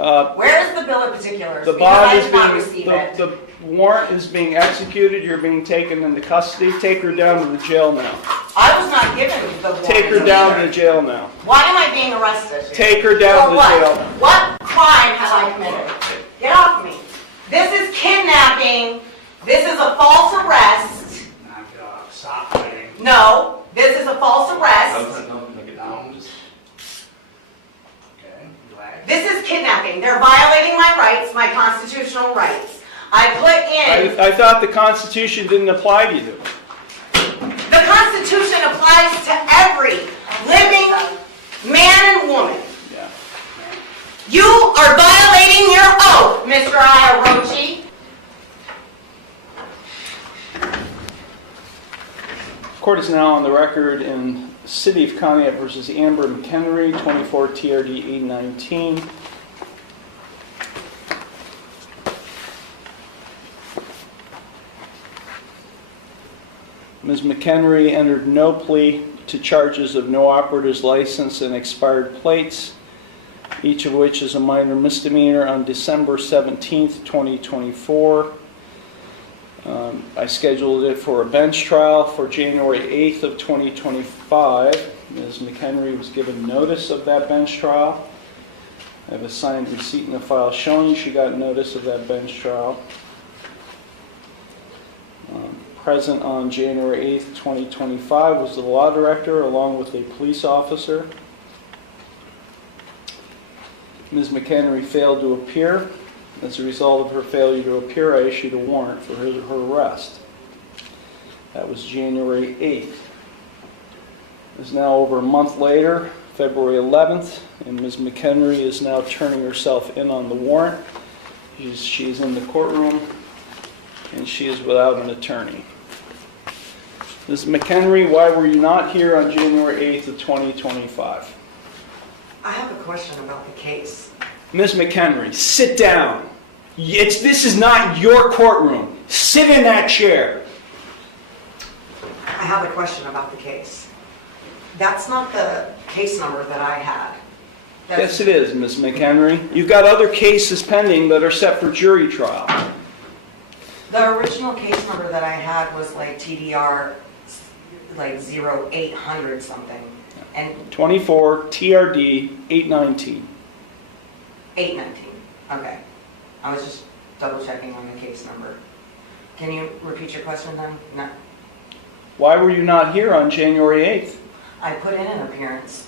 Where's the bill of particulars? The Because bond I is did not being, receive it. the warrant is being executed. You're being taken into custody. Take her down to the jail now. I was not given the warrant. Take her down to either. the jail now. Why am I being arrested? Take her down For to the what? jail. What crime have I committed? Get off me. This is kidnapping. This is a false arrest. Stop fighting. No, this is a false arrest. This is kidnapping. They're violating my rights, my constitutional rights. I put in... I thought the Constitution didn't apply to you. The Constitution applies to every living man and woman. Yeah. You are violating your oath, Mr. Iarochi. Court is now on the record in City of Conneaut versus Amber McHenry, 24 TRD 819. Ms. McHenry entered no plea to charges of no operator's license and expired plates, each of which is a minor misdemeanor, on December 17th, 2024. I scheduled it for a bench trial for January 8th of 2025. Ms. McHenry was given notice of that bench trial. I have a signed receipt in the file showing she got notice of that bench trial. Present on January 8th, 2025 was the law director along with a police officer. Ms. McHenry failed to appear. As a result of her failure to appear, I issued a warrant for her arrest. That was January 8th. It's now over a month later, February 11th, and Ms. McHenry is now turning herself in on the warrant. She is in the courtroom, and she is without an attorney. Ms. McHenry, why were you not here on January 8th of 2025? I have a question about the case. Ms. McHenry, sit down. This is not your courtroom. Sit in that chair. I have a question about the case. That's not the case number that I had. Yes, it is, Ms. McHenry. You've got other cases pending that are set for jury trial. The original case number that I had was like TDR, like 0800 something. And 24 TRD 819. 819. Okay. I was just double checking on the case number. Can you repeat your question then? No. Why were you not here on January 8th? I put in an appearance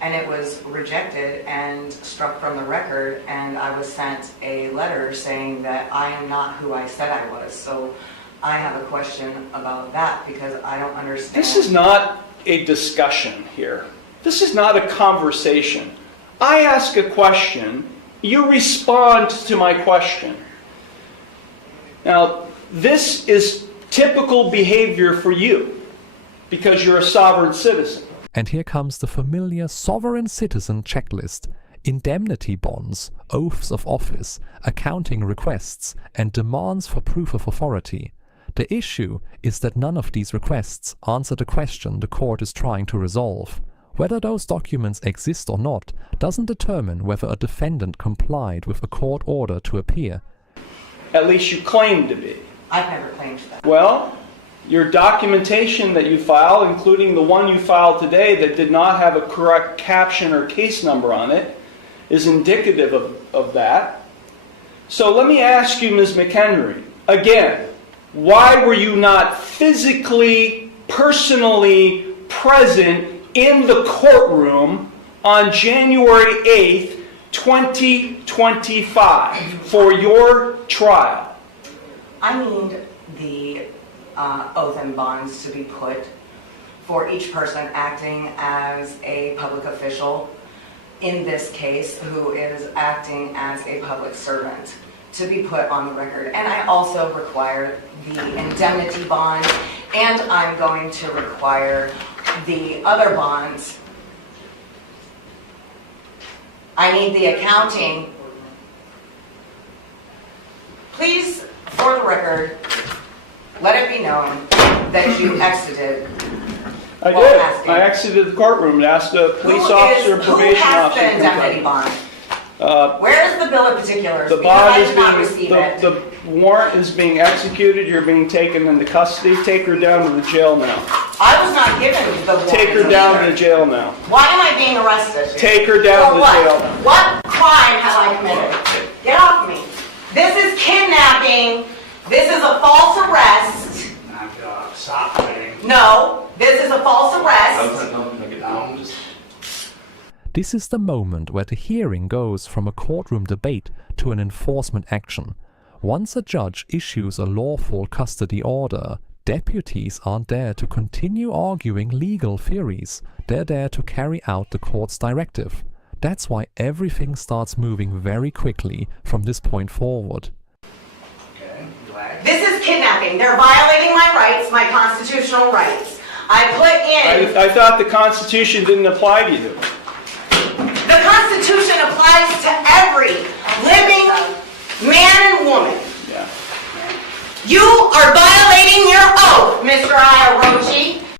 and it was rejected and struck from the record, and I was sent a letter saying that I am not who I said I was. So I have a question about that because I don't understand. This is not a discussion here. This is not a conversation. I ask a question, you respond to my question. Now, this is typical behavior for you because you're a sovereign citizen. And here comes the familiar sovereign citizen checklist: indemnity bonds, oaths of office, accounting requests, and demands for proof of authority. The issue is that none of these requests answer the question the court is trying to resolve. Whether those documents exist or not doesn't determine whether a defendant complied with a court order to appear. At least you claim to be. I've never claimed that. Well, your documentation that you file, including the one you filed today that did not have a correct caption or case number on it, is indicative of that. So let me ask you, Ms. McHenry, again, why were you not physically, personally present in the courtroom on January 8th, 2025 for your trial? I need the oath and bonds to be put for each person acting as a public official, in this case, who is acting as a public servant, to be put on the record. And I also require the indemnity bond, and I'm going to require the other bonds. I need the accounting. Please, for the record, let it be known that you exited. I did. I exited the courtroom and asked a police officer and probation officer. Who has the indemnity bond? Where is the bill of particulars? The Because I bond is did not receive it. the warrant is being executed, you're being taken into custody. Take her down to the jail now. I was not given the warrant. Take her down to either. the jail now. Why am I being arrested? Take her down For to the what? jail. What crime have I committed? Get off me. This is kidnapping. This is a false arrest. And sock fighting. No, this is a false arrest. This is the moment where the hearing goes from a courtroom debate to an enforcement action. Once a judge issues a lawful custody order, deputies aren't there to continue arguing legal theories. They're there to carry out the court's directive. That's why everything starts moving very quickly from this point forward. Okay, relax. This is kidnapping. They're violating my rights, my constitutional rights. I put in... I thought the Constitution didn't apply to you. The Constitution applies to every living man and woman. Yeah. You are violating your oath, Mr. Iarochi.